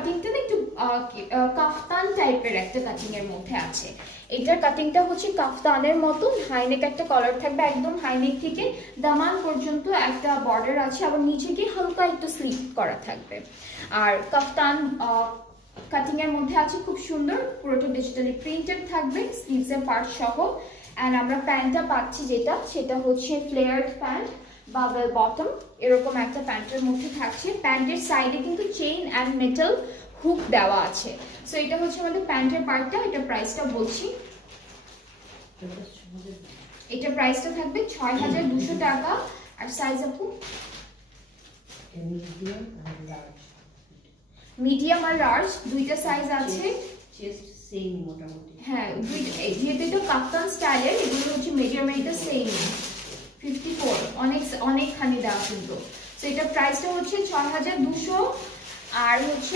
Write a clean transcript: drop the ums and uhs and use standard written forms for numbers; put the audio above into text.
কাটিংটা না একটু কাফতান টাইপের একটা কাটিং এর মধ্যে আছে। এটার কাটিংটা হচ্ছে কাফতানের মতো, হাইনেক একটা কলার থাকবে, একদম হাইনেক থেকে দামান পর্যন্ত একটা বর্ডার আছে, আবার নিচে গিয়ে হালকা একটু স্লিপ করা থাকবে। আর কাফতান কাটিং এর মধ্যে আছে, খুব সুন্দর, পুরোটা ডিজিটালি প্রিন্টেড থাকবে স্লিভস এর পার্ট সহ। অ্যান্ড আমরা প্যান্টটা পাচ্ছি যেটা, সেটা হচ্ছে ফ্লেয়ার্ড প্যান্ট বা বেল বটম, এরকম একটা প্যান্টের মধ্যে থাকছে। প্যান্টের সাইডে কিন্তু চেইন অ্যান্ড মেটাল হুক দেওয়া আছে। সো এটা হচ্ছে আমাদের প্যান্টের পার্টটা। এটা প্রাইসটা বলছি, এটা প্রাইসটা থাকবে ৬,২০০ টাকা। আর সাইজ আপু মিডিয়াম আর লার্জ দুইটা সাইজ আছে। হ্যাঁ, যেহেতু এটা কাপ্তান স্টাইলের, এগুলো হচ্ছে মেজারমেন্টটা সেম 54, অনেকখানি দেওয়া কিন্তু। তো এটা প্রাইসটা হচ্ছে ৬,২০০। আর হচ্ছে